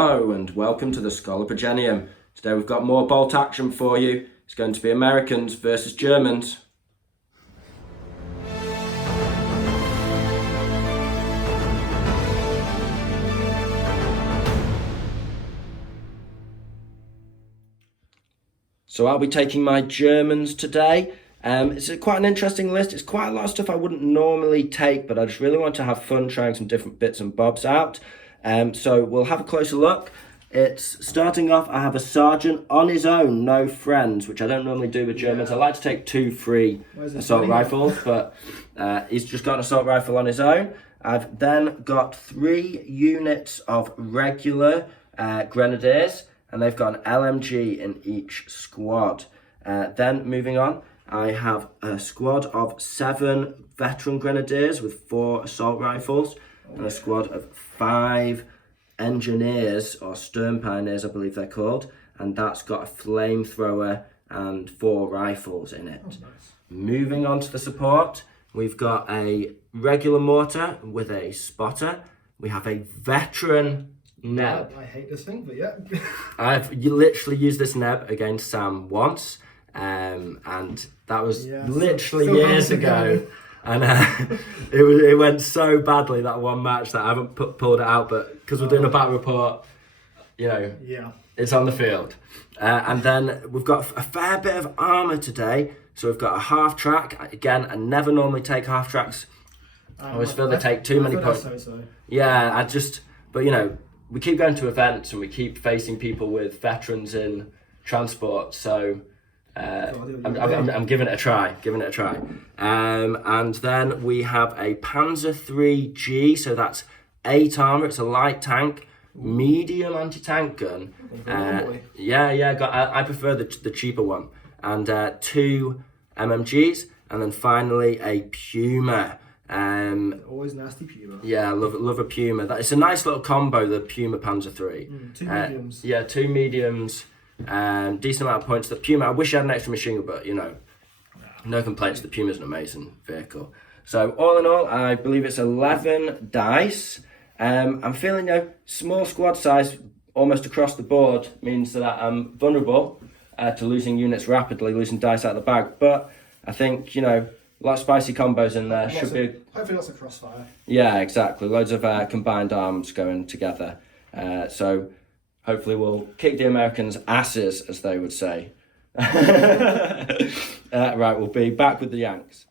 Hello and welcome to the Scholar Progenium. Today we've got more bolt action for you. It's going to be Americans versus Germans. So I'll be taking my Germans today. It's quite an interesting list. It's quite a lot of stuff I wouldn't normally take, but I just really want to have fun trying some different bits and bobs out. So we'll have a closer look. It's starting off, I have a sergeant on his own, no friends, which I don't normally do with Germans. I like to take 2 free assault rifles, but he's just got an assault rifle on his own. I've then got 3 units of regular Grenadiers, and they've got an LMG in each squad. Then moving on, I have a squad of 7 veteran Grenadiers with 4 assault rifles, and a squad of 5 engineers, or stern pioneers I believe they're called, and that's got a flamethrower and 4 rifles in it. Oh, nice. Moving on to the support, we've got a regular mortar with a spotter. We have a veteran neb. I hate this thing, but yeah. I've literally used this neb against Sam once, and that was literally years ago. And it went so badly that one match that I haven't pulled it out, but because we're doing a battle report, it's on the field. And then we've got a fair bit of armour today. So we've got a half track. Again, I never normally take half tracks. I always feel they take too many points. Yeah, but we keep going to events and we keep facing people with veterans in transport, so I'm giving it a try. And then we have a Panzer 3G, so that's 8 armour. It's a light tank, medium anti-tank gun. I prefer the cheaper one. And 2 MMGs, and then finally a Puma. Always nasty Puma. Yeah, I love a Puma. It's a nice little combo, the Puma Panzer 3. 2 mediums. 2 mediums. Decent amount of points. The Puma, I wish I had an extra machine gun, but no complaints. The Puma's an amazing vehicle. So all in all, I believe it's 11 dice. I'm feeling small squad size almost across the board means that I'm vulnerable to losing units rapidly, losing dice out of the bag. But I think a lot of spicy combos in there. Hopefully lots of crossfire. Yeah, exactly. Loads of combined arms going together. So hopefully we'll kick the Americans' asses, as they would say. Right, we'll be back with the Yanks.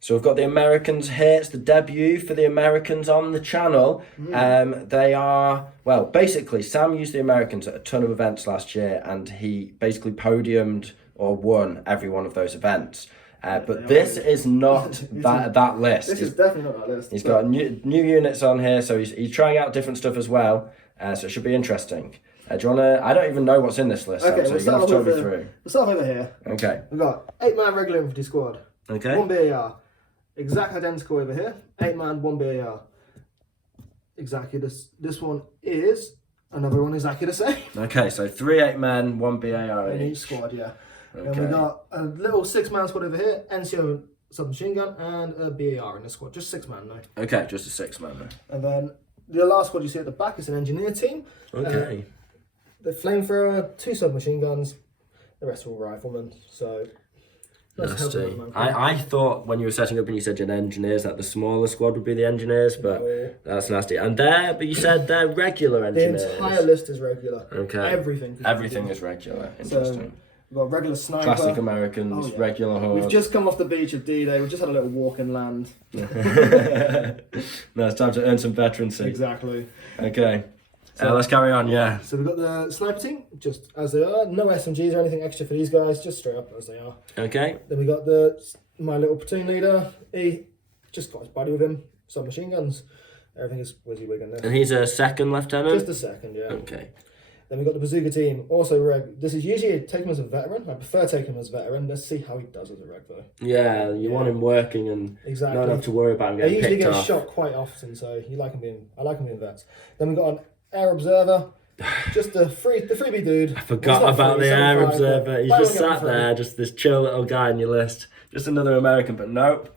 So we've got the Americans here. It's the debut for the Americans on the channel. They are, basically Sam used the Americans at a ton of events last year, and he basically podiumed or won every one of those events. But this is not that list. This is definitely not that list. He's got new units on here, so he's trying out different stuff as well. So it should be interesting. Do you want to... I don't even know what's in this list, okay, so you're going to have to talk me through. We'll start over here. Okay. We've got 8-man regular infantry squad. Okay. 1 BAR. Exactly identical over here. 8-man, 1 BAR. Exactly this one is another one exactly the same. Okay, so 3 8-men, 1 BAR in each squad, yeah. Okay. And we got a little 6-man squad over here, NCO submachine gun, and a BAR in the squad. Just 6-man now. Okay, just a 6-man. And then the last squad you see at the back is an engineer team. Okay. The flamethrower, 2 submachine guns, the rest are all riflemen. So nasty. I thought when you were setting up and you said you're engineers that the smaller squad would be the engineers, but that's nasty. And but you said they're regular engineers. The entire list is regular. Okay. Everything is regular. Interesting. So, we've got regular sniper. Classic Americans, regular horse. We've just come off the beach of D-Day. We've just had a little walk and land. No, it's time to earn some veterancy. Exactly. Okay. So, let's carry on, yeah. So we've got the sniper team, just as they are. No SMGs or anything extra for these guys, just straight up as they are. Okay. Then we got my little platoon leader. He just got his buddy with him. Submachine guns. Everything is WYSIWYG in this. And he's a 2nd lieutenant? Just a 2nd, yeah. Okay. Then we've got the bazooka team, also reg. This is usually take him as a veteran. I prefer taking him as a veteran. Let's see how he does as a reg though. Yeah, you want him working and not have to worry about him getting picked off. They usually get shot quite often, so I like him being vets. Then we've got an air observer, just the freebie dude. I forgot about the air observer. He's just sat there, just this chill little guy on your list. Just another American, but nope.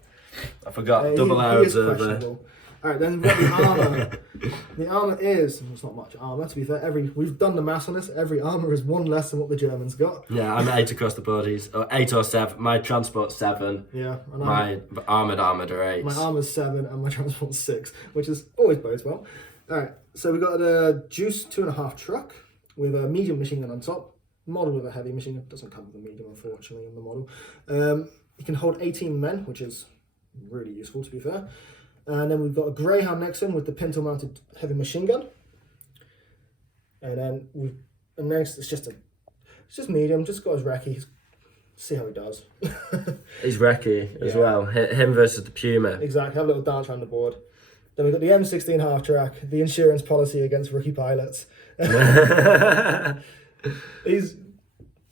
I forgot. Double air observer. Alright, then we've got the armour. The armour is, it's not much armour to be fair, we've done the maths on this, every armour is one less than what the Germans got. Yeah, I'm 8 across the board, he's 8 or 7, my transport's 7, Yeah. And my armoured are 8. my armour's 7 and my transport's 6, which is always bodes well. Alright, so we've got a Juice 2.5 truck with a medium machine gun on top, model with a heavy machine gun, doesn't come with a medium unfortunately in the model. It can hold 18 men, which is really useful to be fair. And then we've got a Greyhound next to him with the pintle-mounted heavy machine gun. And then next it's just medium, just got his recce. See how he does. He's recce as well. Him versus the Puma. Exactly. Have a little dance around the board. Then we've got the M16 half track, the insurance policy against rookie pilots. He's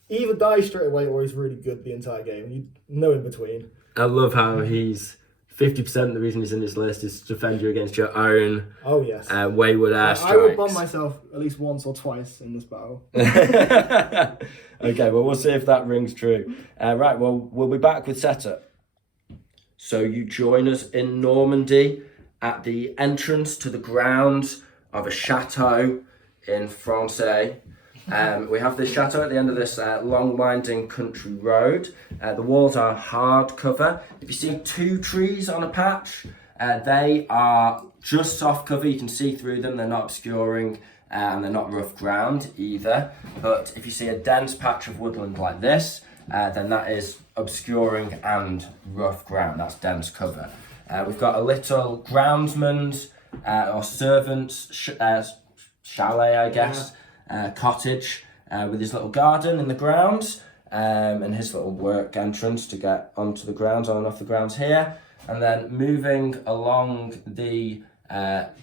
either dies straight away or he's really good the entire game. You no in between. I love how he's 50% of the reason he's in this list is to defend you against your own wayward airstrikes. I will bomb myself at least once or twice in this battle. Okay, well, we'll see if that rings true. Right, well, we'll be back with setup. So you join us in Normandy at the entrance to the grounds of a chateau in Francais. We have this chateau at the end of this long winding country road. The walls are hard cover. If you see 2 trees on a patch, they are just soft cover. You can see through them. They're not obscuring and they're not rough ground either. But if you see a dense patch of woodland like this, then that is obscuring and rough ground. That's dense cover. We've got a little groundsman's or servant's chalet, I guess. Cottage with his little garden in the grounds and his little work entrance to get onto the grounds, on and off the grounds here. And then moving along the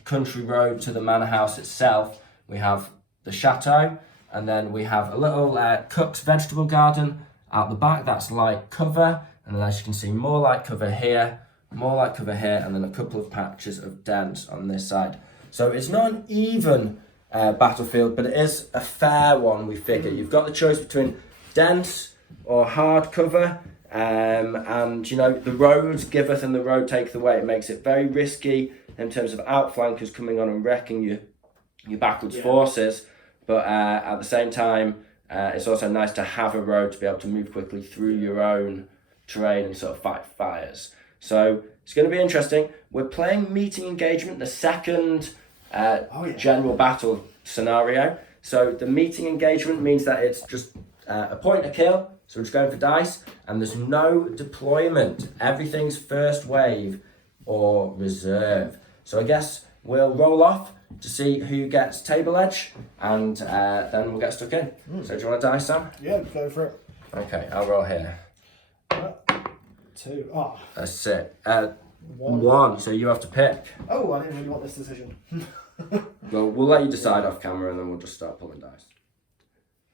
country road to the manor house itself, we have the chateau, and then we have a little cooked vegetable garden out the back. That's light cover, and then as you can see, more light cover here, and then a couple of patches of dense on this side. So it's not an even battlefield, but it is a fair one, we figure. You've got the choice between dense or hard cover, and you know, the road giveth and the road taketh away. It makes it very risky in terms of outflankers coming on and wrecking your backwards forces, but at the same time it's also nice to have a road to be able to move quickly through your own terrain and sort of fight fires. So it's going to be interesting. We're playing meeting engagement, the second general battle scenario. So the meeting engagement means that it's just a point to kill, so we're just going for dice, and there's no deployment. Everything's first wave or reserve. So I guess we'll roll off to see who gets table edge, and then we'll get stuck in. So do you want to dice, Sam? Yeah, go for it. Okay, I'll roll here. 2. Oh. That's it. 1, so you have to pick. Oh, I didn't really want this decision. Well, we'll let you decide off camera and then we'll just start pulling dice.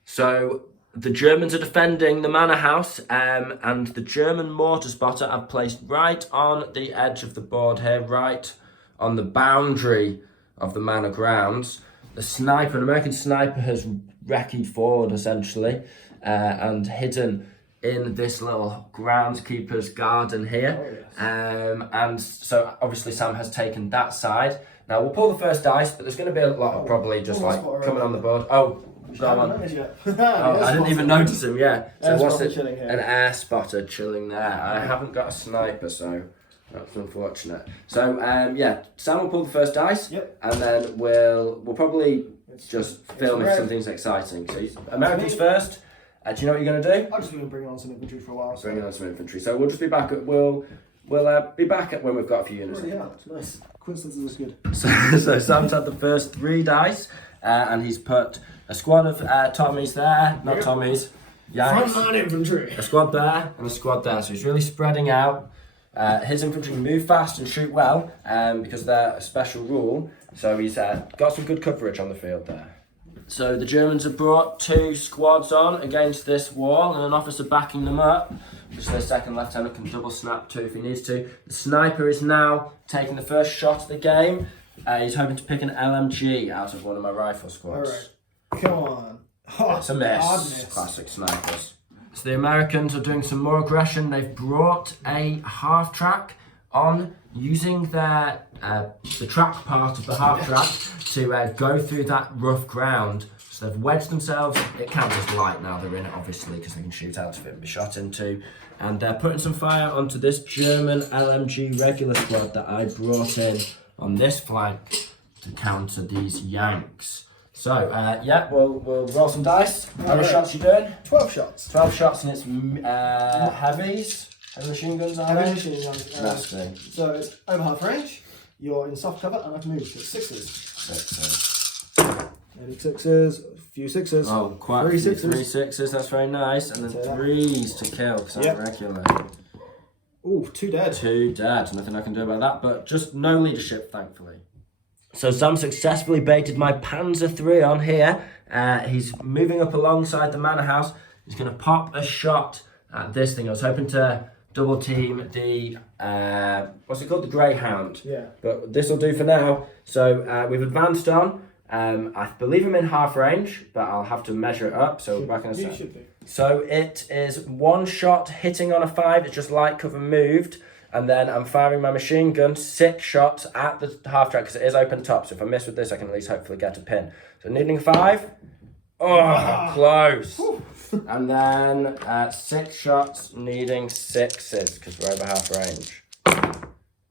So, the Germans are defending the manor house, and the German mortar spotter I've placed right on the edge of the board here, right on the boundary of the manor grounds. The sniper, an American sniper, has recce'd forward essentially and hidden in this little groundskeeper's garden here. And so obviously Sam has taken that side. Now we'll pull the first dice, but there's going to be a lot of probably just like coming on the board. Oh, I didn't even notice him, yeah. So what's it? An air spotter chilling there. I haven't got a sniper, so that's unfortunate. So yeah, Sam will pull the first dice, and then we'll probably just film if something's exciting. So Americans first. Do you know what you're going to do? I'm just going to bring on some infantry for a while. Bring on some infantry. So we'll just be back at we'll be back at when we've got a few units. Yeah, it's nice. Coincidence is good. So Sam's had the first 3 dice, and he's put a squad of Tommies there, not Tommies. Frontline infantry. A squad there and a squad there. So he's really spreading out. His infantry move fast and shoot well, because they're a special rule. So he's got some good coverage on the field there. So the Germans have brought 2 squads on against this wall and an officer backing them up. Just their second lieutenant can double snap too if he needs to. The sniper is now taking the first shot of the game. He's hoping to pick an LMG out of one of my rifle squads. Alright, come on. Oh, it's a miss. Classic snipers. So the Americans are doing some more aggression. They've brought a half track on using their the track part of the half track to go through that rough ground. So they've wedged themselves. It counts as light now. They're in it obviously because they can shoot out of it and be shot into. And they're putting some fire onto this German LMG regular squad that I brought in on this flank to counter these Yanks. So yeah, we'll roll some dice. How many shots you doing? 12 shots. 12 shots, and it's heavies. Heavy machine guns, are Heavy they? machine guns. Nasty. So it's over half range. You're in soft cover, and I can move. So it's sixes. Maybe sixes. A few sixes. Oh, quite Three a few. sixes. 3 6s. That's very nice. And then Take that. 3s to kill because I'm regular. Ooh, 2 dead. 2 dead. Nothing I can do about that. But just no leadership, thankfully. So Sam successfully baited my Panzer III on here. He's moving up alongside the manor house. He's going to pop a shot at this thing. I was hoping to double team the what's it called, the Greyhound. Yeah. But this will do for now. So we've advanced on. I believe I'm in half range, but I'll have to measure it up. So we're back in a sec. Should be. So it is 1 shot hitting on a 5. It's just light cover moved. And then I'm firing my machine gun 6 shots at the half track because it is open top. So if I miss with this, I can at least hopefully get a pin. So needing 5. Oh, close. And then 6 shots needing 6s because we're over half range.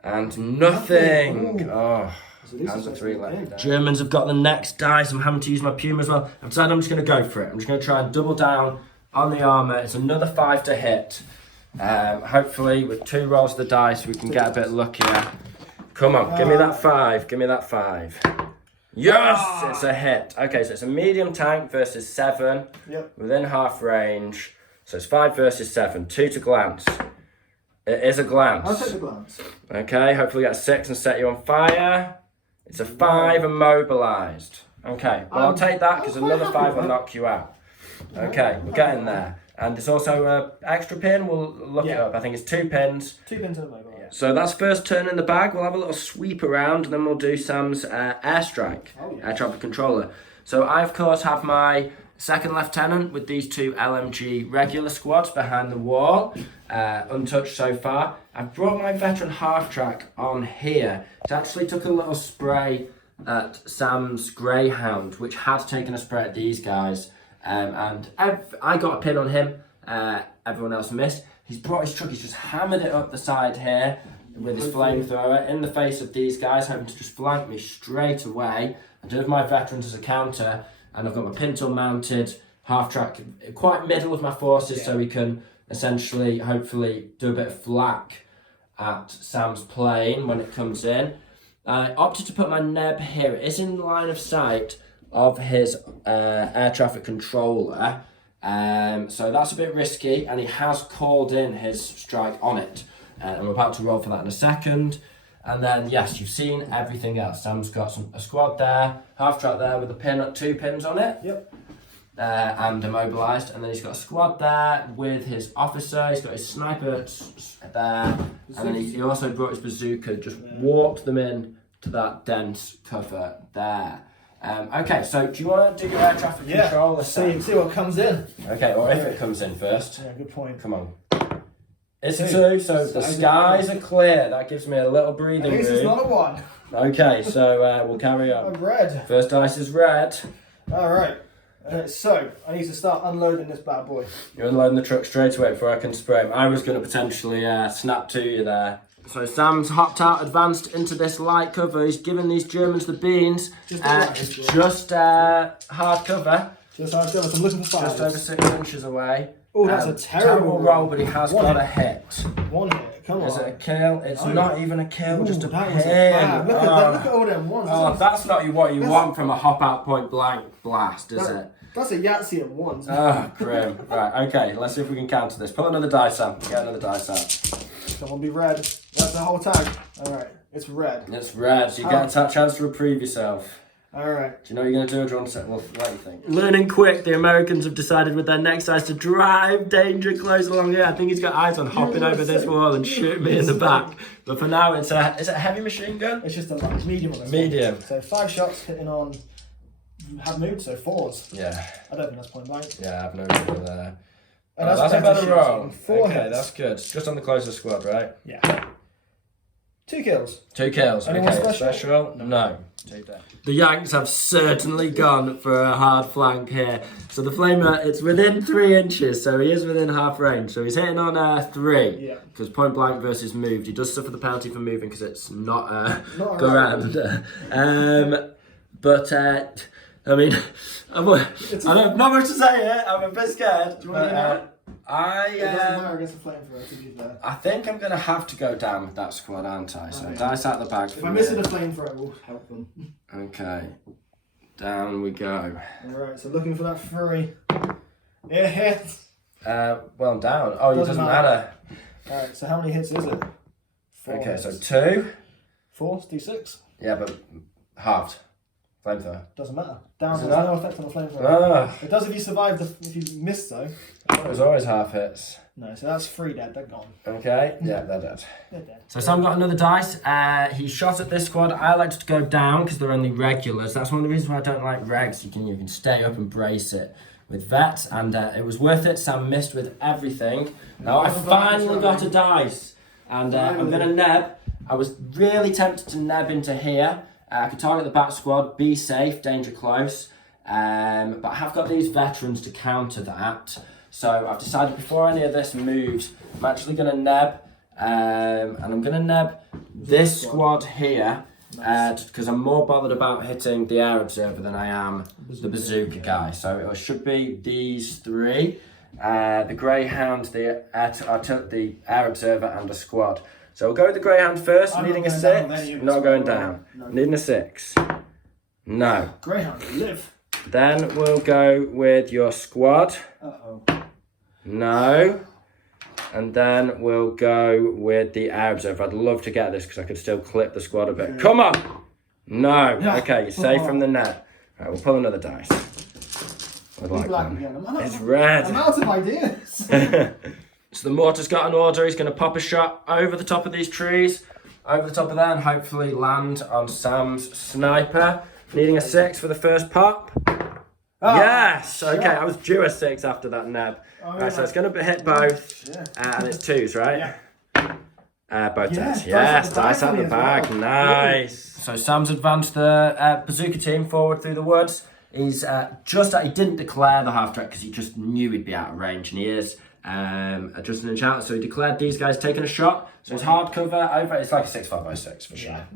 And nothing. Oh, and the 3 left. Germans have got the next dice. I'm having to use my Puma as well. I've decided I'm just going to go for it. I'm just going to try and double down on the armour. It's another 5 to hit. Hopefully with 2 rolls of the dice we can get a bit luckier. Come on, give me that 5. Give me that 5. Yes, it's a hit. Okay, so it's a medium tank versus 7. Yep. Within half range. So it's 5 versus 7. 2 to glance. It is a glance. I'll take the glance. Okay, hopefully get a 6 and set you on fire. It's a 5 immobilised. Okay, well I'll take that because another 5 will knock you out. Okay, we're getting there. And it's also an extra pin. We'll look it up. I think it's 2 pins. 2 pins in the mobile. Yeah. So that's first turn in the bag. We'll have a little sweep around, and then we'll do Sam's airstrike, air traffic controller. So I, of course, have my second lieutenant with these 2 LMG regular squads behind the wall, untouched so far. I've brought my veteran half-track on here. It actually took a little spray at Sam's Greyhound, which had taken a spray at these guys. And I got a pin on him, everyone else missed. He's brought his truck, he's just hammered it up the side here with his flamethrower in the face of these guys, hoping to just flank me straight away. I do have my veterans as a counter, and I've got my pintle mounted, half track, quite middle of my forces, so we can essentially, hopefully, do a bit of flak at Sam's plane when it comes in. I opted to put my neb here. It is in line of sight of his air traffic controller, so that's a bit risky, and he has called in his strike on it, and I'm about to roll for that in a second. And then yes, you've seen everything else. Sam's got a squad there, half track there with a pin, 2 pins on it. Yep. And immobilised, and then he's got a squad there with his officer. He's got his sniper there, and then he also brought his bazooka, just walked them in to that dense cover there. Okay, so do you want to do your air traffic control? Let's see what comes in. Okay, or if it comes in first. Yeah, good point. Come on. It's a 2, so the skies are clear. That gives me a little breathing room. This is not a 1. Okay, so we'll carry on. Red. First dice is red. Alright. So, I need to start unloading this bad boy. You're unloading the truck straight away before I can spray him. I was going to potentially snap to you there. So Sam's hopped out, advanced into this light cover. He's given these Germans the beans. It's just hard cover. Just hard cover, so I'm looking for fires. Just over 6 inches away. Oh, that's a terrible roll, but he has got a hit. 1 hit, come on. Is it a kill? It's not even a kill, just a that pin. was bad. Look at all them ones. Oh, that's not what you want from a hop out point blank blast, is it? That's a Yahtzee in ones. Oh, grim. Right, okay, let's see if we can counter this. Pull another dice out. Get another dice out. Come on, be red. That's the whole tag. Alright, it's red. It's red, so you get a chance to reprieve yourself. Alright. Do you know what you're going to do, or do you want to say, well, what do you think? Learning quick, the Americans have decided with their next dice to drive danger close along here. I think he's got eyes on hopping over this wall and shoot me in the back. But for now, is it a heavy machine gun? It's just a medium one. Medium. So 5 shots hitting on, have moved, so 4s. Yeah. I don't think that's point blank. Yeah, I've no idea there. And that's a better roll. 4 Okay, hits. that's good. Just on the closer squad, right? Yeah. 2 kills. 2 kills. Anyone okay, special? No. The Yanks have certainly gone for a hard flank here. So the Flamer, it's within 3 inches, so he is within half range. So he's hitting on 3, Yeah. because point blank versus moved. He does suffer the penalty for moving because it's not Not go around. around. But I mean, I'm not much to say here. I'm a bit scared. Do you want to get out? It doesn't I matter against the flamethrower, to be fair. I think I'm gonna have to go down with that squad, aren't I? So dice out the bag. If I miss it, a flamethrower will help them. Okay, down we go. Alright, so looking for that 3. It hits. Well, I'm down. Oh, it Doesn't doesn't matter. Alright, so how many hits is it? 4 Okay, hits. so 2. 4, D6. Yeah, but halved. Flamethrower. Doesn't matter. Down Is has it not? no effect on the flamethrower. Ah, It does if you survive, if you miss though. it was always half hits. No, so that's 3 dead, they're gone. Okay, yeah, they're dead. They're dead. So Sam got another dice. He shot at this squad. I like to go down because they're only regulars. That's one of the reasons why I don't like regs. You can stay up and brace it with vets, and it was worth it. Sam missed with everything. Now I finally got a dice, and I'm gonna neb. I was really tempted to neb into here. I could target the back squad, be safe, danger close. But I have got these veterans to counter that. So I've decided before any of this moves, I'm actually going to neb. And I'm going to neb this squad here. Because I'm more bothered about hitting the air observer than I am the bazooka guy. So it should be these 3. The Greyhound, the air observer and a squad. So we'll go with the Greyhound first, I'm needing a not 6. going down, then you Not going score. down. No. Needing a 6. No. Greyhound, live. Then we'll go with your squad. Uh-oh. No. And then we'll go with the air observer. I'd love to get this because I could still clip the squad a bit. Come on! No. Yeah. Okay, you're safe from the net. Right, we'll pull another dice. I'd like Black one. again. It's red. I'm out of ideas. So the mortar's got an order. He's going to pop a shot over the top of these trees, over the top of there, and hopefully land on Sam's sniper. Needing a 6 for the first pop. Yes! Okay, I was due a 6 after that neb. Right, so it's going to hit both, and it's 2s, right? Yeah. Both Yeah, dice. Yes, dice out the as bag. well. Nice. So Sam's advanced the bazooka team forward through the woods. He's he didn't declare the half track because he just knew he'd be out of range, and he is just an enchantment. So he declared these guys taking a shot. So it's hard cover over. It's like a 6-5 by 6 for sure.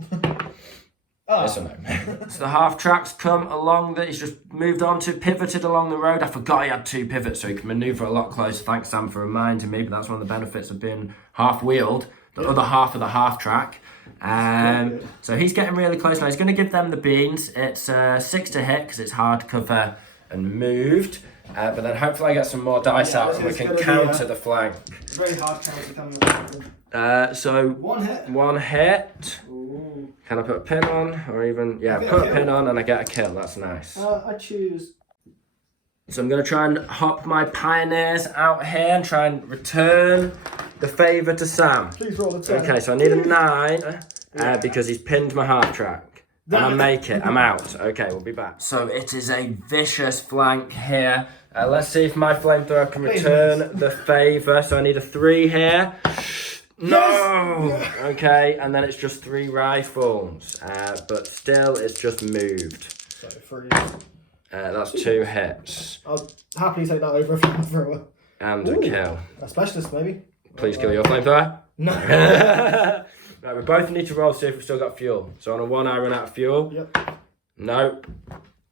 Yes or no? So the half tracks come along that he's just moved on to, pivoted along the road. I forgot he had 2 pivots, so he can manoeuvre a lot closer. Thanks, Sam, for reminding me. But that's one of the benefits of being half wheeled. The other half of the half track. So he's getting really close now. He's going to give them the beans. It's 6 to hit because it's hard cover and moved. But then hopefully I get some more dice out and we can counter the flank. Very hard counter coming up. So 1 hit. 1 hit. Ooh. Can I put a pin on, or even put a pin on and I get a kill? That's nice. I choose. So I'm going to try and hop my pioneers out here and try and return the favour to Sam. Please roll a 10. Okay, so I need a 9 because he's pinned my half track. And I make it. I'm out. Okay, we'll be back. So it is a vicious flank here. Let's see if my flamethrower can return the favour. So I need a 3 here. No! Yes! Okay, and then it's just 3 rifles. But still, it's just moved. So 3. That's 2 hits. I'll happily take that over a flamethrower. And a kill. A specialist, maybe. Please kill your flamethrower. No. Right, we both need to roll to see if we've still got fuel. So on a 1, I run out of fuel. Yep. Nope.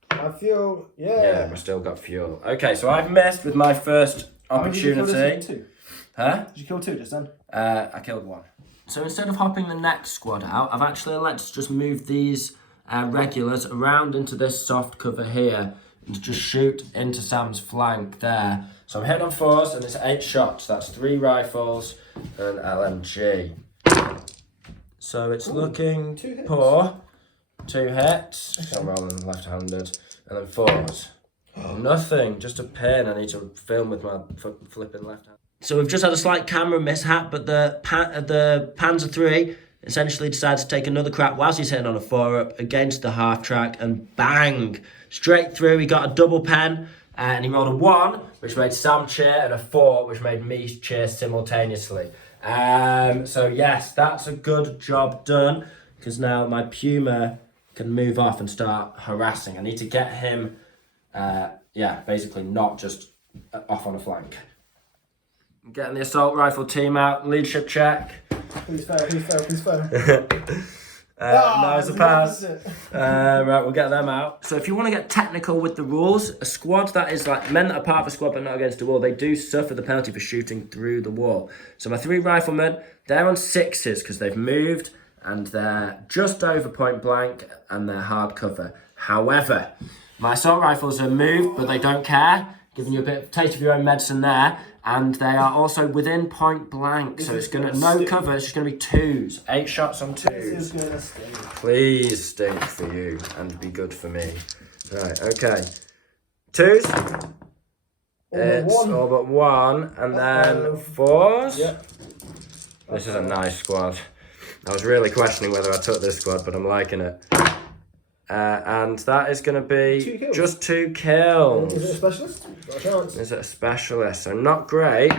I feel, Yeah, we've still got fuel. Okay, so I've missed with my first opportunity. Huh? Did you kill 2 just then? I killed 1. So instead of hopping the next squad out, I've actually elected to just move these regulars around into this soft cover here and just shoot into Sam's flank there. So I'm hitting on 4s and it's 8 shots. That's 3 rifles and LMG. So it's looking 2 hits. poor. 2 hits. Okay. So I'm rolling left-handed. And then 4s. Nothing, just a pin. I need to film with my flipping left hand. So we've just had a slight camera mishap, but the Panzer III essentially decides to take another crack whilst he's hitting on a 4-up against the half track, and bang! Straight through, he got a double pen. And he rolled a 1, which made Sam cheer, and a 4, which made me cheer simultaneously. So yes, that's a good job done, because now my Puma can move off and start harassing. I need to get him, basically not just off on a flank. Getting the assault rifle team out, leadership check. Please fail. No, it's a pass. Right, we'll get them out. So if you want to get technical with the rules, a squad that is like men that are part of a squad but not against the wall, they do suffer the penalty for shooting through the wall. So my 3 riflemen, they're on 6s because they've moved and they're just over point blank and they're hard cover. However, my assault rifles are moved but they don't care, giving you a bit of taste of your own medicine there. And they are also within point blank, so it's gonna no cover. It's just gonna be 2s, 8 shots on 2s. Please stink for you and be good for me. Right, okay. 2s. It's all but 1, and then 4s. Yep. This is a nice squad. I was really questioning whether I took this squad, but I'm liking it. And that is going to be just 2 kills. Is it a specialist? Got a chance. Is it a specialist? So not great.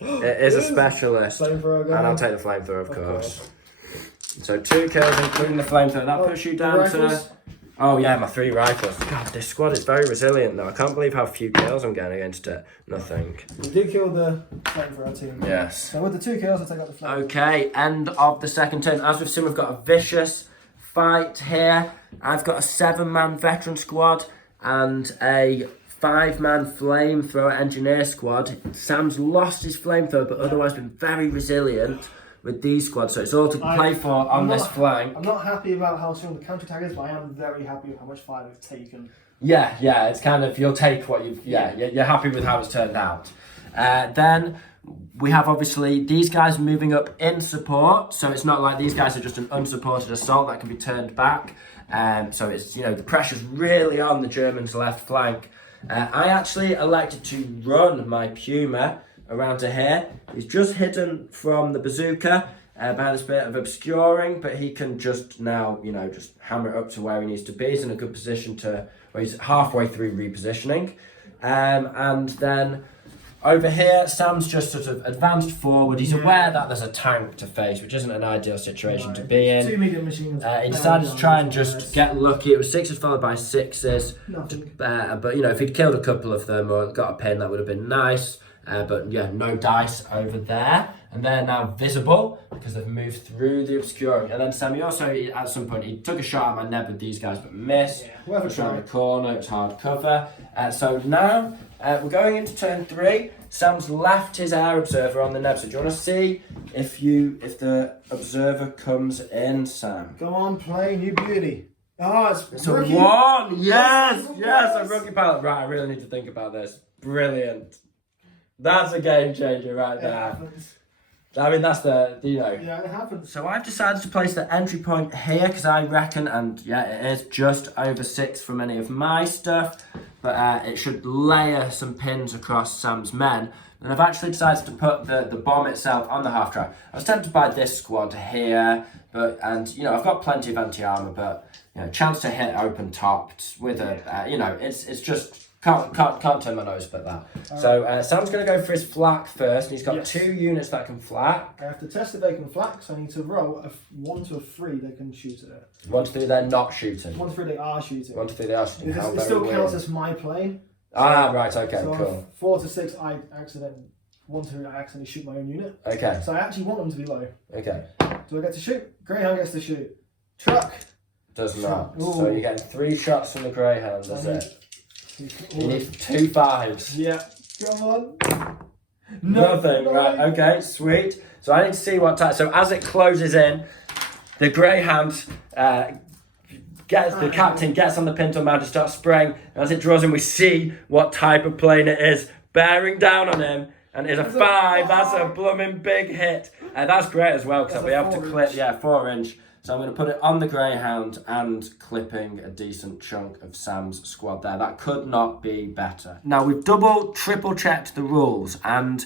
It is a specialist. Flamethrower And I'll take the flamethrower, of course. So 2 kills, including the flamethrower. That puts you down to... Oh yeah, my 3 rifles. God, this squad is very resilient though. I can't believe how few kills I'm getting against it. Nothing. You did kill the flamethrower team. Yes. So with the 2 kills, I'll take out the flamethrower. Okay, end of the second turn. As we've seen, we've got a vicious fight here. I've got a 7-man veteran squad and a 5-man flamethrower engineer squad. Sam's lost his flamethrower, but otherwise been very resilient with these squads. So it's all to play for on this flank. I'm not happy about how strong the counter attack is, but I am very happy with how much fire they've taken. Yeah, it's kind of, you'll take what you've, you're happy with how it's turned out. Then we have obviously these guys moving up in support, so it's not like these guys are just an unsupported assault that can be turned back. So it's, the pressure's really on the Germans' left flank. I actually elected to run my Puma around to here. He's just hidden from the bazooka behind this bit of obscuring, but he can just now, just hammer it up to where he needs to be. He's in a good position where he's halfway through repositioning. And then over here, Sam's just sort of advanced forward. He's aware that there's a tank to face, which isn't an ideal situation to be in. 2 medium machines. He decided to try and just get lucky. It was 6s followed by 6s. Nothing. But, if he'd killed a couple of them or got a pin, that would have been nice. But yeah, no dice over there. And they're now visible because they've moved through the obscuring. And then Sammy also, at some point, he took a shot at my neb with these guys, but missed. Yeah, was around the corner, it was hard cover. So now we're going into turn 3. Sam's left his air observer on the neb. So do you want to see if the observer comes in, Sam? Go on, plane, you beauty. It's a 1. Yes, a rookie pilot. Right, I really need to think about this. Brilliant. That's a game changer right there. Happens. I mean, that's Yeah, it happens. So I've decided to place the entry point here because I reckon, and yeah, it is just over 6 from any of my stuff, but it should layer some pins across Sam's men. And I've actually decided to put the bomb itself on the half track. I was tempted by this squad here, and I've got plenty of anti-armor, but chance to hit open topped with it's just. Can't turn my nose but that. So Sam's going to go for his flak first, and he's got 2 units that can flak. I have to test if they can flak, so I need to roll a 1 to a 3 they can shoot it at. 1 to 3 they're not shooting. 1 to 3 they are shooting. 1 to 3 they are shooting. It still counts as my plane. Right, okay, so cool. 4 to 6 I accidentally shoot my own unit. Okay. So I actually want them to be low. Okay. Do I get to shoot? Greyhound gets to shoot. Truck. Does not. Ooh. So you're getting 3 shots from the Greyhound, that's it. You need 2 5s. Yeah. Come on. Nothing. Right, okay, sweet. So I need to see what type. So as it closes in, the Greyhound the captain gets on the pintle mount and starts spraying. And as it draws in, we see what type of plane it is. Bearing down on him. And it's a 5. That's a blooming big hit. That's great as well, because I'll be able to clip, 4-inch. So I'm going to put it on the Greyhound and clipping a decent chunk of Sam's squad there. That could not be better. Now we've triple checked the rules, and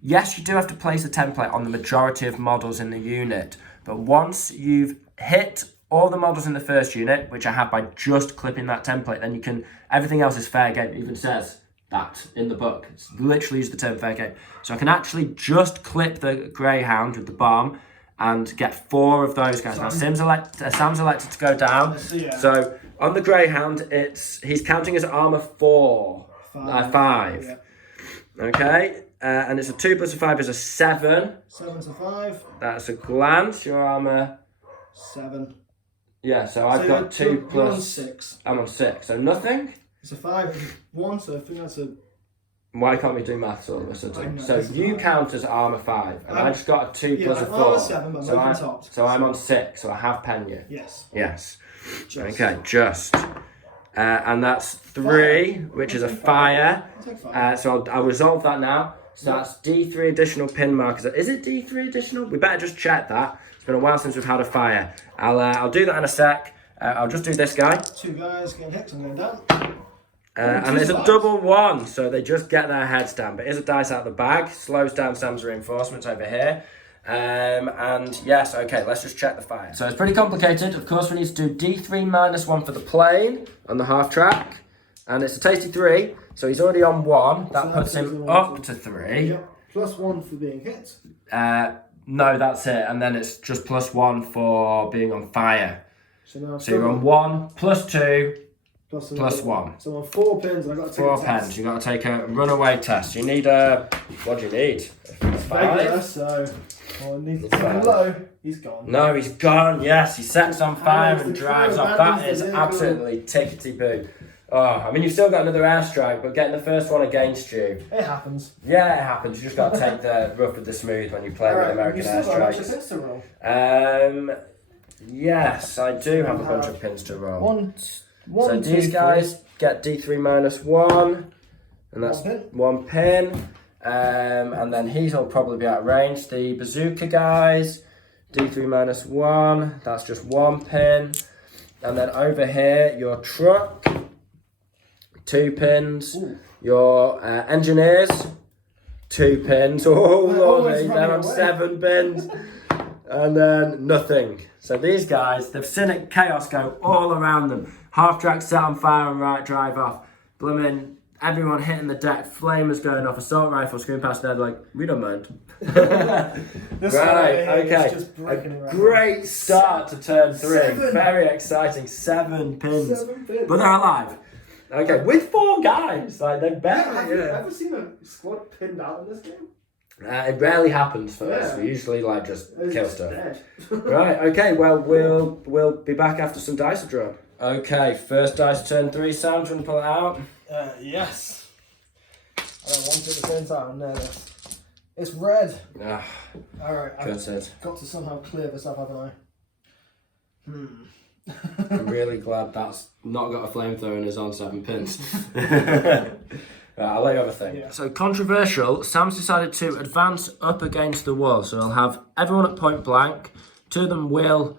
yes, you do have to place a template on the majority of models in the unit. But once you've hit all the models in the first unit, which I have by just clipping that template, then everything else is fair game. It even says that in the book. It's literally used the term fake aim. So I can actually just clip the Greyhound with the bomb and get 4 of those guys. Now Sam's elected to go down. So on the Greyhound, he's counting his armor 5. Yeah. Okay, and it's a 2 plus a 5 is a 7. 7's a 5. That's a glance. Your armor 7. Yeah, so I've got 2 You're on plus. 6. I'm on 6, so nothing. It's a 5 and 1, so I think that's a. Why can't we do maths all of a sudden? So this is you fine. count as armor 5, and I just got a 2 plus a 4. Armor 7, but so, topped. so I'm on 6, so I have pen you. Yes. Yes. Just. Okay, just. And that's 3, which is a fire. I'll take 5. So I'll resolve that now. So that's D3 additional pin markers. Is it D3 additional? We better just check that. It's been a while since we've had a fire. I'll do that in a sec. I'll just do this guy. 2 guys getting hit, so I'm going down. And it's a double 1, so they just get their heads down. But here's a dice out of the bag. Slows down Sam's reinforcements over here. And yes, okay, let's just check the fire. So it's pretty complicated. Of course, we need to do D3 minus 1 for the plane on the half track. And it's a tasty 3, so he's already on 1. That puts him up to 3. Yep. Plus 1 for being hit. No, that's it. And then it's just plus 1 for being on fire. So you're on 1, plus 2, plus 1. So I'm on 4 pins and I've got to take 4 pens. You've got to take a runaway test. You need what do you need? 5? Regular, so I need to go low. He's gone. No, he's gone. Yes, he sets on fire and drives off. That abandons is the vehicle. absolutely tickety-boo. Oh, I mean, you've still got another airstrike, but getting the first one against you. It happens. Yeah, it happens. You just got to take the rough with the smooth when you play with American airstrikes. Yes, I do have a bunch of pins to roll. So these guys get D3 minus 1, and that's 1 pin. And then he'll probably be out of range. The bazooka guys, D3 minus 1, that's just 1 pin. And then over here, your truck, 2 pins. Ooh. Your engineers, 2 pins. Oh, lordy, they're on away. 7 pins. And then nothing. So these guys, they've seen it chaos go all around them. Half track set on fire and right drive off. Blooming everyone hitting the deck, flamers going off, assault rifle screaming past there like, we don't mind. Right, okay. A great start to turn 3. 7. Very exciting. 7 pins. 7 pins. But they're alive. Okay, with 4 guys. Like they're barely. Have you ever seen a squad pinned out in this game? It rarely happens for us. Yeah. We usually just kill stuff. Dead. Right, okay, well, we'll be back after some dice are drawn. Okay, first dice turn 3. Sam, do you want to pull it out? Yes. I don't want it at the same time. No, it's red. Ah, Alright, I've gutted. got to somehow clear this up, haven't I? I'm really glad that's not got a flamethrower and is on 7 pins. Right, I'll let you have a think. Yeah. So controversial, Sam's decided to advance up against the wall. So I'll have everyone at point blank. 2 of them will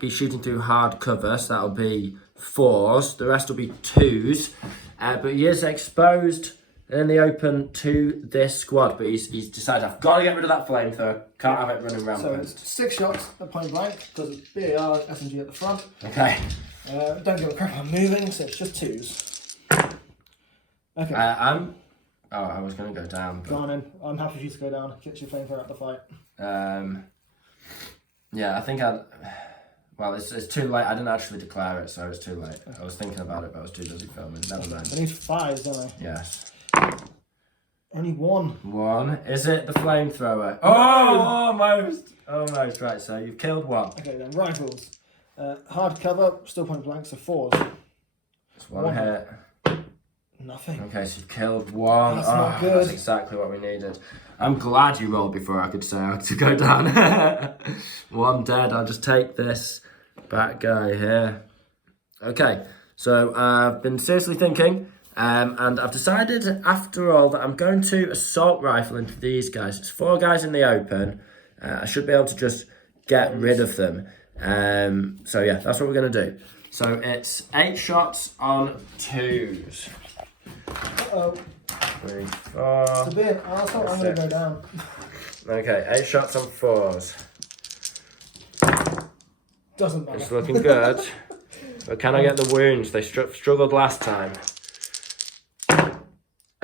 be shooting through hard cover, so that'll be 4s. The rest will be 2s. But he is exposed in the open to this squad. But he's decided, I've got to get rid of that flamethrower. Can't have it running So rampant. it's 6 shots at point blank because it's BAR, SMG at the front. Okay. Don't give a crap I'm moving, so it's just 2s. Okay. I was going to go down. Go on in. I'm happy for you to go down. Get your flamethrower out the fight. Yeah, I think well, it's too late. I didn't actually declare it, so it's too late. I was thinking about it, but I was too busy filming. Never mind. I need 5s, don't I? Yes. Only 1. 1. Is it the flamethrower? Oh, almost. Almost. Right, so you've killed 1. Okay, then rifles. Hard cover, still point blank, so 4s. It's 1 hit. Nothing. Okay, so you've killed 1. That's not good. That's exactly what we needed. I'm glad you rolled before I could say I had to go down. 1 dead. I'll just take this back guy here. Okay, so I've been seriously thinking, and I've decided after all that I'm going to assault rifle into these guys. It's 4 guys in the open. I should be able to just get rid of them. So yeah, that's what we're going to do. So it's 8 shots on 2s. Uh-oh. 3, 4. To be an arsehole, I'm going to go down. Okay, 8 shots on 4s. Doesn't matter. It's looking good. But can I get the wounds? They struggled last time.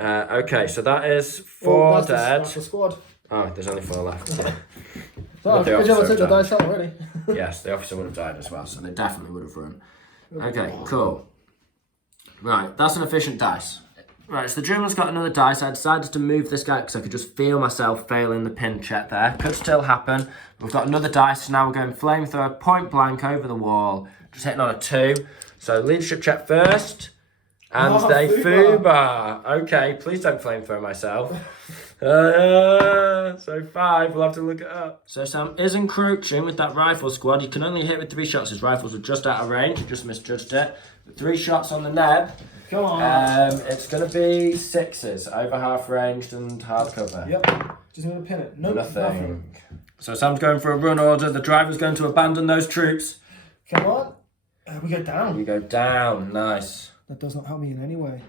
Okay, so that is 4 dead. That's the squad. Oh, there's only 4 left. So, But the good job I officer took the died. dice out already. Yes, the officer would have died as well, so they definitely would have run. Okay, cool. Right, that's an efficient dice. Right, so the German's got another dice. I decided to move this guy because I could just feel myself failing the pin check there. Could still happen. We've got another dice, so now we're going flamethrower, point blank over the wall. Just hitting on a 2. So leadership check first. And they Fuba. Okay, please don't flamethrow myself. So 5, we'll have to look it up. So Sam is encroaching with that rifle squad. You can only hit with 3 shots. His rifles are just out of range. He just misjudged it. 3 shots on the neb. Come on. It's going to be 6s, over half ranged and hard cover. Yep. Just going to pin it. Nope, Nothing. So Sam's going for a run order. The driver's going to abandon those troops. Come on. We go down. We go down. Nice. That does not help me in any way.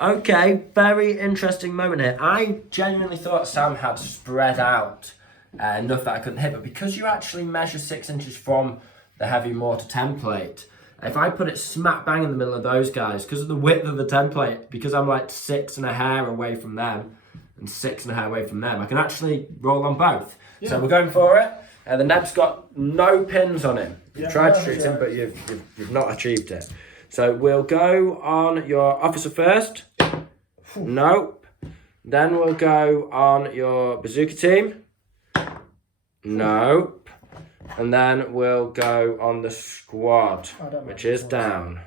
Okay, very interesting moment here. I genuinely thought Sam had spread out enough that I couldn't hit, but because you actually measure 6 inches from the heavy mortar template, if I put it smack bang in the middle of those guys, because of the width of the template, because I'm like 6 and a hair away from them, and 6 and a hair away from them, I can actually roll on both. Yeah. So we're going for it. The neb's got no pins on him. You've tried to shoot him, but you've not achieved it. So we'll go on your officer first. Nope. Then we'll go on your bazooka team. Nope. And then we'll go on the squad, which is down.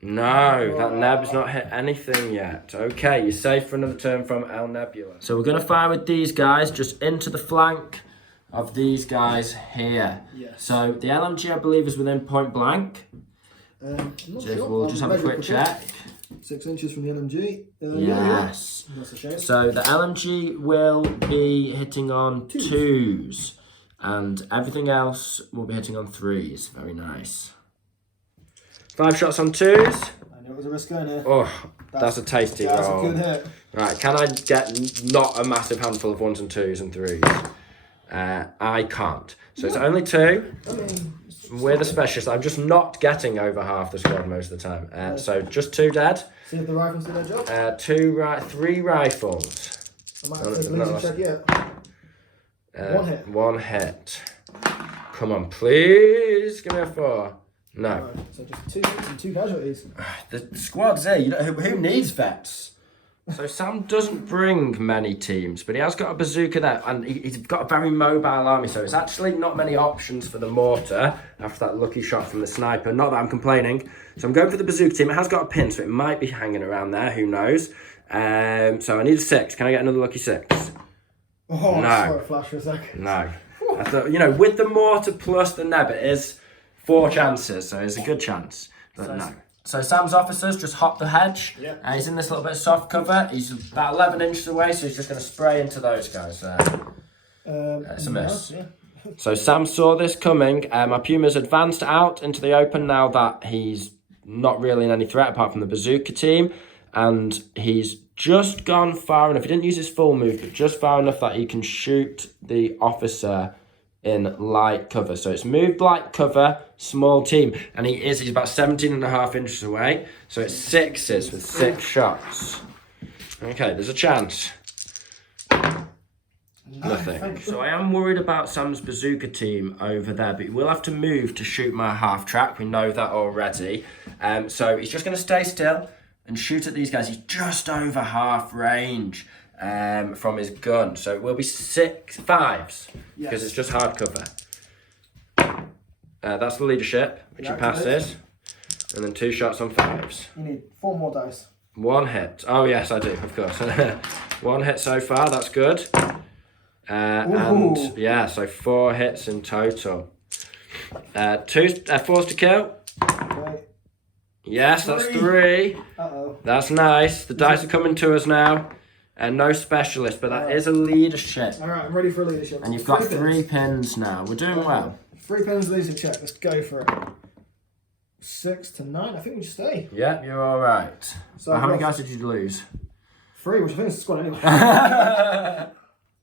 No, that neb's not hit anything yet. Okay, you're safe for another turn from El Nebula. So we're going to fire with these guys just into the flank of these guys here. Yes. So the LMG, I believe, is within point blank. We'll just have a quick check. 6 inches from the LMG. Yes. Yeah. That's a shame. So the LMG will be hitting on 2s, and everything else will be hitting on 3s. Very nice. 5 shots on 2s. I knew it was a risk going here. Oh, that's a tasty roll. That's a good hit. Right, can I get not a massive handful of 1s and 2s and 3s? I can't. So it's only 2. I mean, We're the specialist. I'm just not getting over half the squad most of the time. So just 2 dead. See if the rifles do their job. 3 rifles. I might have to take a laser check yet. 1 hit. 1 hit. Come on, please. Give me a 4. No. Right, so just 2 hits and 2 casualties. The squad's there. Who needs vets? So Sam doesn't bring many teams, but he has got a bazooka there, and he's got a very mobile army, so it's actually not many options for the mortar after that lucky shot from the sniper. Not that I'm complaining. So I'm going for the bazooka team. It has got a pin, so it might be hanging around there. Who knows? So I need a 6. Can I get another lucky 6? Oh, No. I saw it flash for a second. No. I thought, with the mortar plus the neb, it is 4 chances, so it's a good chance, but no. So Sam's officers just hop the hedge. Yeah. He's in this little bit of soft cover. He's about 11 inches away, so he's just going to spray into those guys there. It's a miss. Yeah. So Sam saw this coming. My Puma's advanced out into the open now that he's not really in any threat apart from the bazooka team. And he's just gone far enough. He didn't use his full move, but just far enough that he can shoot the officer in light cover. So it's moved light cover, small team, and he's about 17 and a half inches away. So it's 6s with 6 shots. Okay, there's a chance. Nothing. So I am worried about Sam's bazooka team over there, but he will have to move to shoot my half track. We know that already. So he's just going to stay still and shoot at these guys. He's just over half range from his gun. So it will be 5s because it's just hard cover. That's the leadership, which he passes. And then 2 shots on 5s. You need 4 more dice. 1 hit. Oh, yes, I do, of course. 1 hit so far, that's good. And yeah, so 4 hits in total. 4s to kill. Okay. Yes, that's 3. Uh-oh. That's nice. The dice are coming to us now. No specialist, but that is a leadership. All right, I'm ready for a leadership. And you've got 3 pins now. We're doing well. 3 pins leadership check. Let's go for it. 6 to 9. I think we should stay. Yep, you're all right. So how many guys did you lose? 3, which I think is the squad anyway.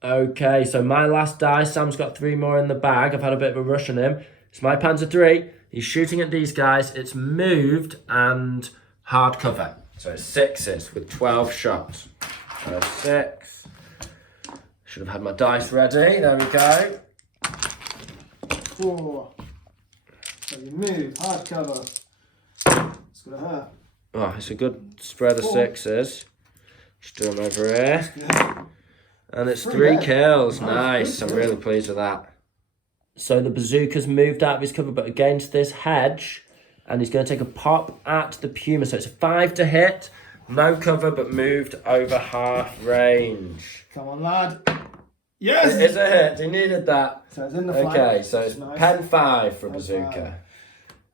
Okay, so my last die. Sam's got 3 more in the bag. I've had a bit of a rush on him. It's my Panzer 3. He's shooting at these guys. It's moved and hard cover. So it's sixes with 12 shots. So 6. Should have had my dice ready. There we go. 4. So you move, hard cover. It's gonna hurt. Oh, it's a good spread of 4. sixes. Just do them over here. Good. And it's 3 3 there. kills. Nice. Nice. I'm really pleased with that. So the bazooka's moved out of his cover, but against this hedge. And he's going to take a pop at the Puma. So it's a 5 to hit. No cover, but moved over half range. Come on, lad. Yes! It is a hit. He needed that. So it's in the flank. Okay, so it's nice. pen 5 for a bazooka.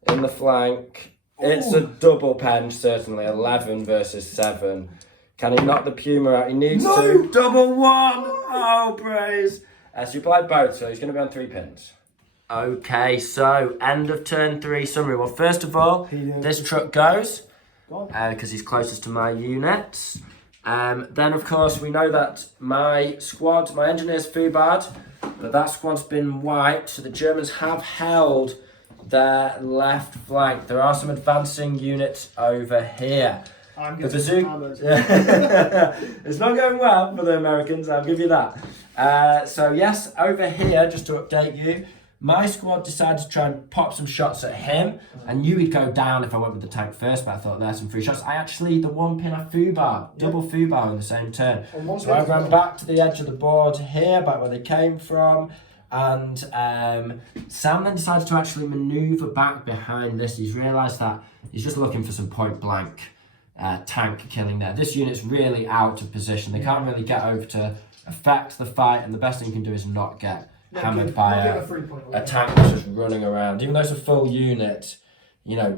In the flank. It's a double pen, certainly. 11 versus 7. Can he knock the Puma out? He needs to. Double 1! Oh, praise. So you applied both, so he's going to be on 3 pins. Okay, so end of turn 3 summary. Well, first of all, this truck goes because he's closest to my units. Then, of course, we know that my squad, my engineer's Fubad, but that squad's been wiped, so the Germans have held their left flank. There are some advancing units over here. I'm The getting bazooka. It's not going well for the Americans, I'll give you that. So yes, over here, just to update you, my squad decided to try and pop some shots at him. I knew he'd go down if I went with the tank first, but I thought there's some free shots. I actually, the 1 pin I Fubar, double Fubar in the same turn. So I ran back to the edge of the board here, back where they came from. And Sam then decides to actually manoeuvre back behind this. He's realised that he's just looking for some point blank tank killing there. This unit's really out of position. They can't really get over to affect the fight, and the best thing you can do is not get hammered by a tank that's just running around. Even though it's a full unit, you know,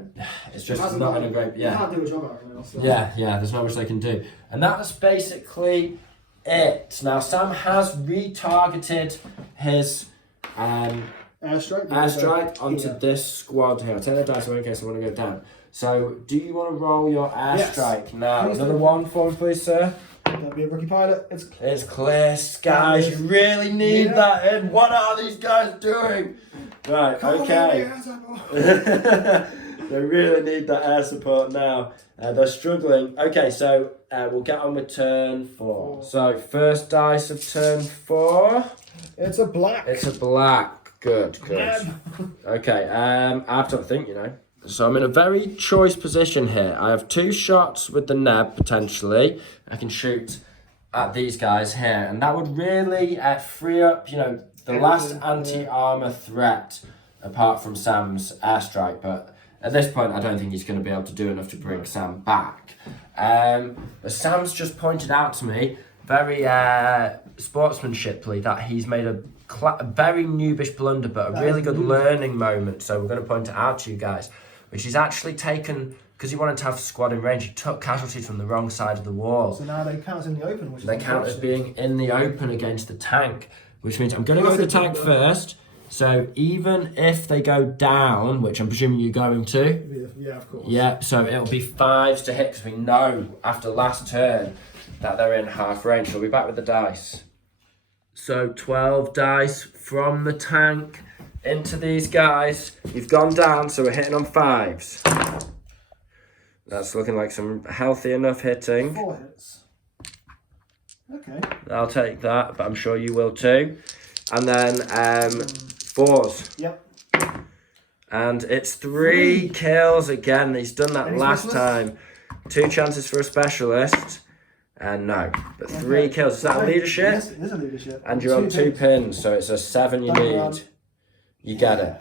it's just not in a great... You can't do a job out of it. Yeah, there's not much they can do. And that's basically it. Now, Sam has retargeted his airstrike onto this squad here. I'll take the dice in case I want to go down. So, do you want to roll your airstrike now? Please Another do. 1 for me, please, sir. Don't be a rookie pilot. It's clear skies. You really need that in. What are these guys doing? Right, okay. They really need that air support now. They're struggling. Okay, so we'll get on with turn 4. So, first dice of turn 4. It's a black. It's a black. Good. Okay, I have to think, you know. So I'm in a very choice position here. I have 2 shots with the neb, potentially. I can shoot at these guys here. And that would really free up, you know, the last anti-armor threat, apart from Sam's airstrike. But at this point, I don't think he's going to be able to do enough to bring Sam back. But Sam's just pointed out to me, very sportsmanshiply, that he's made a very noobish blunder, but a really good learning moment. So we're going to point it out to you guys. Which he's actually taken, because he wanted to have squad in range, he took casualties from the wrong side of the wall. So now they count as in the open, which they count as being in the open against the tank, which means I'm going to go with the tank first. So even if they go down, which I'm presuming you're going to. Yeah, of course. Yeah, so it'll be 5s to hit, because we know after last turn that they're in half range. So we'll be back with the dice. So 12 dice from the tank into these guys. You've gone down, so we're hitting on 5s. That's looking like some healthy enough hitting. 4 hits. Okay. I'll take that, but I'm sure you will too. And then 4s. Yep. And it's 3 kills again. He's done that last time. 2 chances for a specialist. And no, but 3 kills. Is that a leadership? Yes, it is a leadership. And you're on 2 pins, so it's a 7 you need. You get it.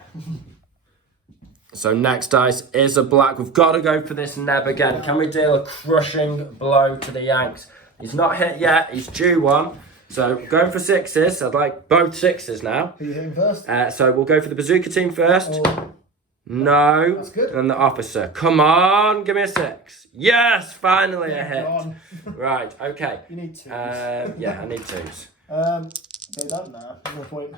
So next dice is a black. We've got to go for this neb again. Can we deal a crushing blow to the Yanks? He's not hit yet. He's due one. So going for 6s. I'd like both 6s now. Who are you hitting first? So we'll go for the bazooka team first. Oh. No. That's good. And then the officer. Come on, give me a 6. Yes, finally a hit. Gone. Right, okay. You need 2. Yeah, I need 2s. They're done now. No point.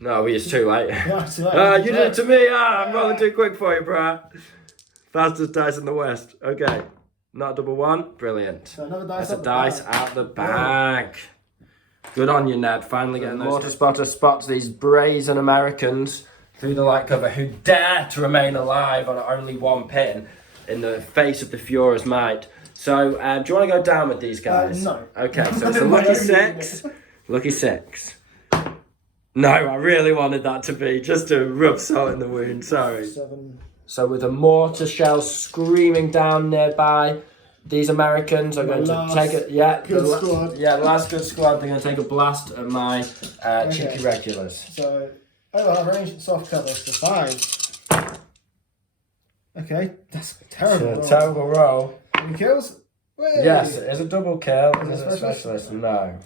No, it's too late. Yeah, too late. You did it to me. I'm rolling too quick for you, bro. Fastest dice in the West. Okay. Not double 1. Brilliant. So another dice. That's a dice out the bag. Good on you, Ned. Finally getting those. Mortar spotter spots these brazen Americans through the light cover who dare to remain alive on only 1 pin in the face of the Führer's might. So, do you want to go down with these guys? No. Okay, so it's a lucky 6. Lucky 6. No, I really wanted that to be just to rub salt in the wound. Sorry. 7. So with a mortar shell screaming down nearby, these Americans are going to take it. Yeah, squad. Yeah, the last good squad. They're going to take a blast at my cheeky regulars. So overhead range, soft cover, so 5. Okay, that's terrible. It's a terrible roll. Any kills? Whey! Yes, it is a double kill. Is it a specialist? No.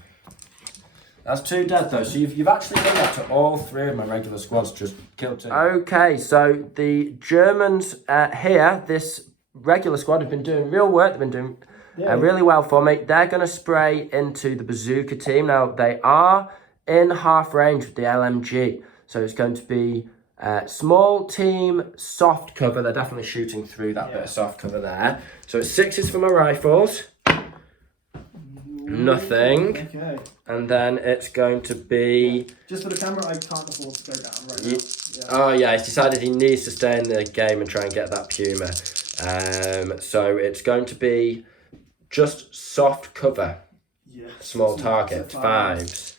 That's 2 dead though, so you've actually done that to all 3 of my regular squads, just killed 2. Okay, so the Germans here, this regular squad have been doing real work, they've been doing really well for me. They're going to spray into the bazooka team. Now, they are in half range with the LMG, so it's going to be small team, soft cover. They're definitely shooting through that bit of soft cover there. So it's 6s for my rifles. Nothing. Okay. And then it's going to be... Just for the camera, I can't afford to go down right now. Yeah. Oh yeah, he's decided he needs to stay in the game and try and get that Puma. So it's going to be just soft cover. Yeah. Small target, 5s.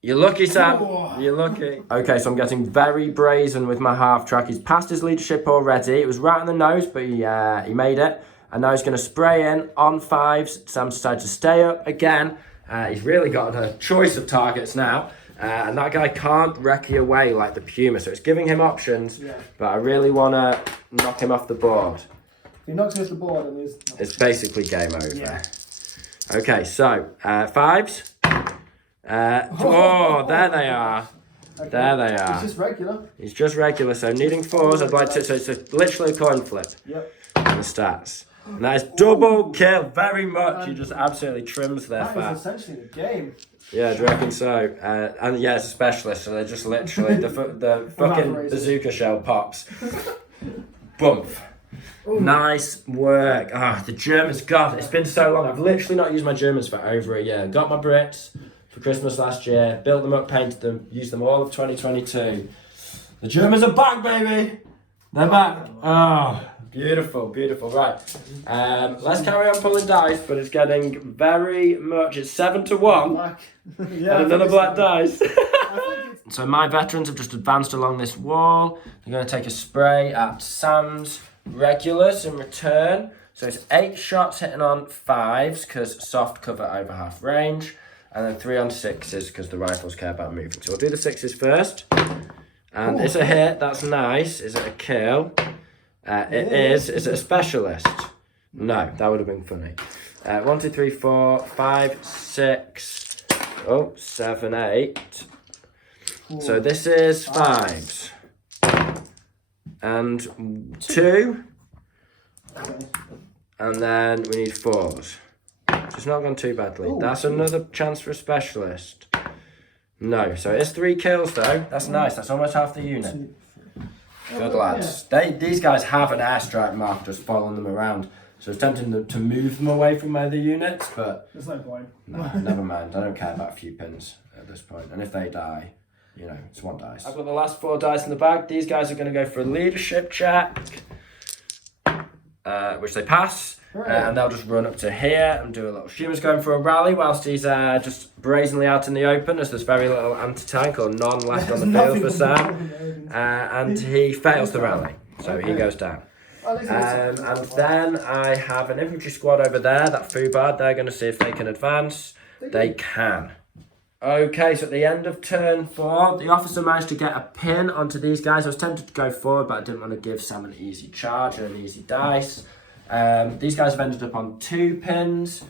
You're lucky, Sam. Oh. You're lucky. Okay, so I'm getting very brazen with my half track. He's passed his leadership already. It was right on the nose, but he made it. And now he's going to spray in on 5s. Sam decided to stay up again. He's really got a choice of targets now. And that guy can't wreck you away like the Puma. So it's giving him options. Yeah. But I really want to knock him off the board. If he knocks me off the board, then it's basically game over. Yeah. Okay, so 5s. Oh, there they are. Okay. There they are. He's just regular. He's just regular, so needing 4s. I'd like to. So it's literally a coin flip. Yep. The stats. And that is double kill. Very much. He just absolutely trims their fat. That is essentially the game. Yeah, do you reckon so? And yeah, it's a specialist, so they're just literally the fucking bazooka shell pops. Bump. Ooh. Nice work. The Germans, God, it's been so long. I've literally not used my Germans for over a year. Got my Brits for Christmas last year, built them up, painted them, used them all of 2022. The Germans are back, baby. They're back. Oh, beautiful, beautiful. Right. Let's carry on pulling dice, but it's getting very much. It's 7-1. Yeah, and another black dice. So my veterans have just advanced along this wall. They're going to take a spray at Sam's regulars in return. So it's 8 shots hitting on 5s because soft cover over half range. And then 3 on 6s because the rifles care about moving. So we'll do the 6s first. And it's a hit. That's nice. Is it a kill? It is. Is it a specialist? No, that would have been funny. 1, 2, 3, 4, 5, 6. Oh, 7, 8. So this is 5s. And 2. And then we need 4s. It's not gone too badly. That's another chance for a specialist. No, so it's 3 kills though. That's nice. That's almost half the unit. Good lads. These guys have an airstrike mark just following them around. So it's tempting to move them away from my other units, but... There's no point. No, never mind. I don't care about a few pins at this point. And if they die, you know, it's 1 dice. I've got the last 4 dice in the bag. These guys are going to go for a leadership check, which they pass. And they'll just run up to here and do a little... Puma's going for a rally whilst he's just brazenly out in the open, as there's very little anti-tank or none left on the field for Sam. And he fails the rally, so he goes down. And then I have an infantry squad over there, that Fubard. They're going to see if they can advance. They can. Okay, so at the end of turn 4, the officer managed to get a pin onto these guys. I was tempted to go forward, but I didn't want to give Sam an easy charge or an easy dice. These guys have ended up on 2 pins.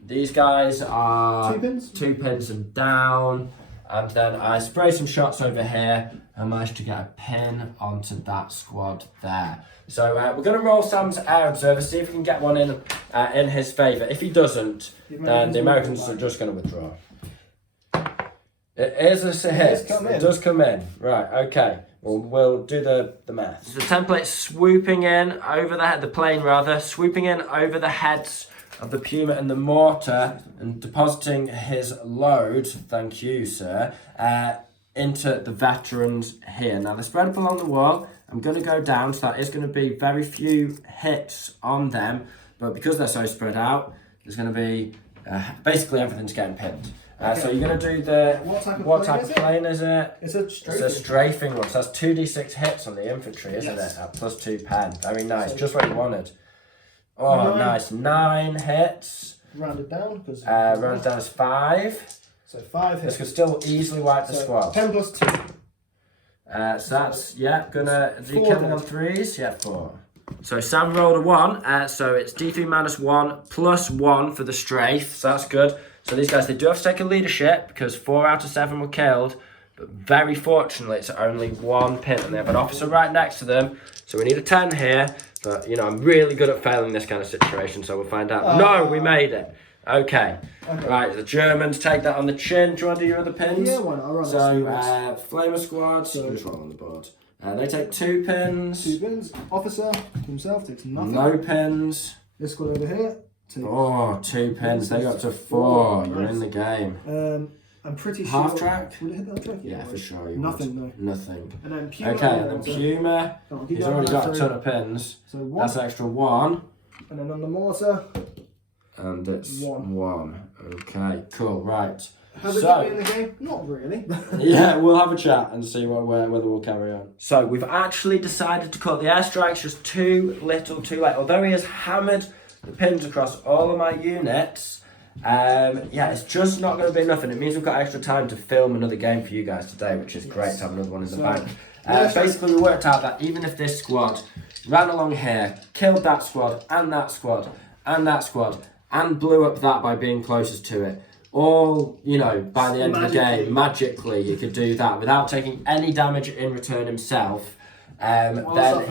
These guys are 2 pins and down. And then I spray some shots over here and managed to get a pin onto that squad there. So we're going to roll Sam's air observer, see if we can get one in his favour. If he doesn't, then the Americans are just going to withdraw. It is a hit. It does come in. Right, okay. Well, we'll do the math. So the template's swooping in over the plane rather, swooping in over the heads of the Puma and the mortar and depositing his load, thank you, sir, into the veterans here. Now they're spread up along the wall, I'm going to go down, so that is going to be very few hits on them, but because they're so spread out, there's going to be basically everything's getting pinned. So you're going to do the... What type of plane is it? It's a It's a strafing one, so that's 2d6 hits on the infantry, isn't it? At plus 2 pen. Very nice, So just what you wanted. Oh, nice. 9 hits. Rounded down. Rounded down is 5. So 5 hits. This could still easily wipe the squad. 10 plus 2. So that's, gonna... Are you 4 counting on 3s? Yeah, 4. So Sam rolled a 1, so it's d3 minus 1 plus 1 for the strafe, so that's good. So these guys, they do have to take a leadership because 4 out of 7 were killed, but very fortunately it's only 1 pin and they have an officer right next to them, so we need a 10 here, but you know, I'm really good at failing this kind of situation, so we'll find out. No, we made it. Okay. Right, the Germans take that on the chin. Do you want to do your other pins? Yeah, why not? I'll run So, Flamer squad, so just roll on the board. They take 2 pins. 2 pins. Officer himself takes nothing. No pins. This squad over here. 2 pins. They got to 4. You're in the game. I'm pretty sure. Half track? Will it hit that track? Yeah, for sure. Nothing, no. Nothing. And then Puma. Okay, and then Puma. He's already got a ton of pins. So 1. That's an extra 1. And then on the mortar. And it's 1. 1. Okay, cool. Right. Has it got me in the game? Not really. Yeah, we'll have a chat and see whether we'll carry on. So we've actually decided to cut the airstrikes just too little, too late. Although he has hammered the pins across all of my units, it's just not going to be enough, and it means we've got extra time to film another game for you guys today, which is great to have another one in the bank. Basically, we worked out that even if this squad ran along here, killed that squad, and that squad, and that squad, and blew up that by being closest to it, all, you know, by the end of the game, magically, you could do that without taking any damage in return himself, then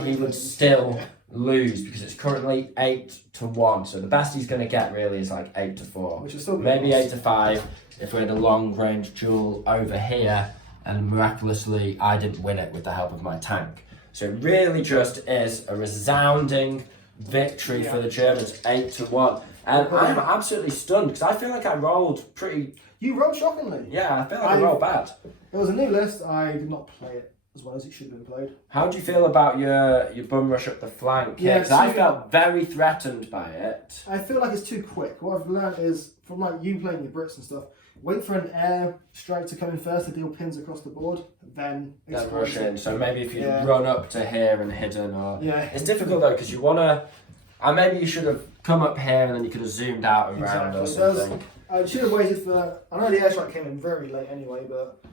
he would still lose, because it's currently 8-1. So the best he's going to get really is like 8-4. Which is still maybe 8-5 if we had a long range duel over here, and miraculously I didn't win it with the help of my tank. So it really just is a resounding victory for the Germans, 8-1. And I'm absolutely stunned because I feel like I rolled pretty... You rolled shockingly. Yeah, I feel like I rolled bad. It was a new list. I did not play it as well as it should have been played. How do you feel about your bum rush up the flank? Yeah, because I felt very threatened by it. I feel like it's too quick. What I've learned is, from like you playing your Brits and stuff, wait for an air strike to come in first to deal pins across the board, then rush in. So maybe if you run up to here and hidden, or... Yeah. It's difficult though, because you want to... maybe you should have come up here and then you could have zoomed out and round or something. I should have waited for... I know the airstrike came in very late anyway, but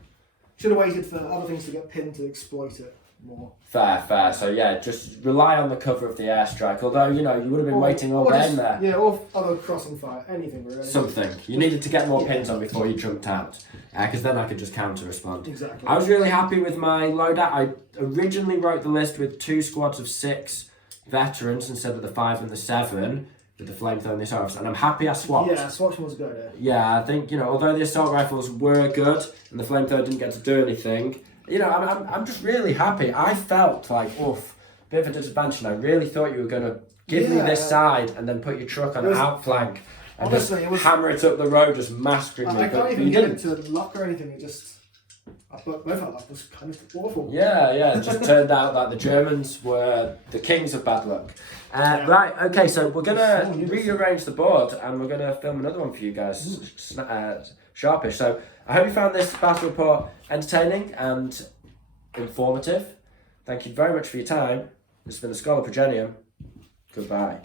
should have waited for other things to get pinned to exploit it more. Fair. So yeah, just rely on the cover of the airstrike. Although, you know, you would have been waiting all day in there. Yeah, or other crossing fire, anything really. Something. You needed to get more pins on before you jumped out. Because then I could just counter-respond. Exactly. I was really happy with my loadout. I originally wrote the list with 2 squads of 6 veterans instead of the 5 and the 7 with the flamethrower and the assault rifles, and I'm happy I swapped. Yeah, swatching was good. Yeah, I think, you know, although the assault rifles were good and the flamethrower didn't get to do anything, you know, I'm just really happy. I felt like, oof, bit of a disadvantage, and I really thought you were going to give me this side and then put your truck on outflank and honestly, just hammer it up the road, just mastering me. I can't even get it to lock or anything, it just... Both our luck was kind of awful. Yeah, it just turned out that the Germans were the kings of bad luck. Right, okay, so we're going to rearrange the board and we're going to film another one for you guys, sharpish. So I hope you found this battle report entertaining and informative. Thank you very much for your time. This has been the Scholar Progenium. Goodbye.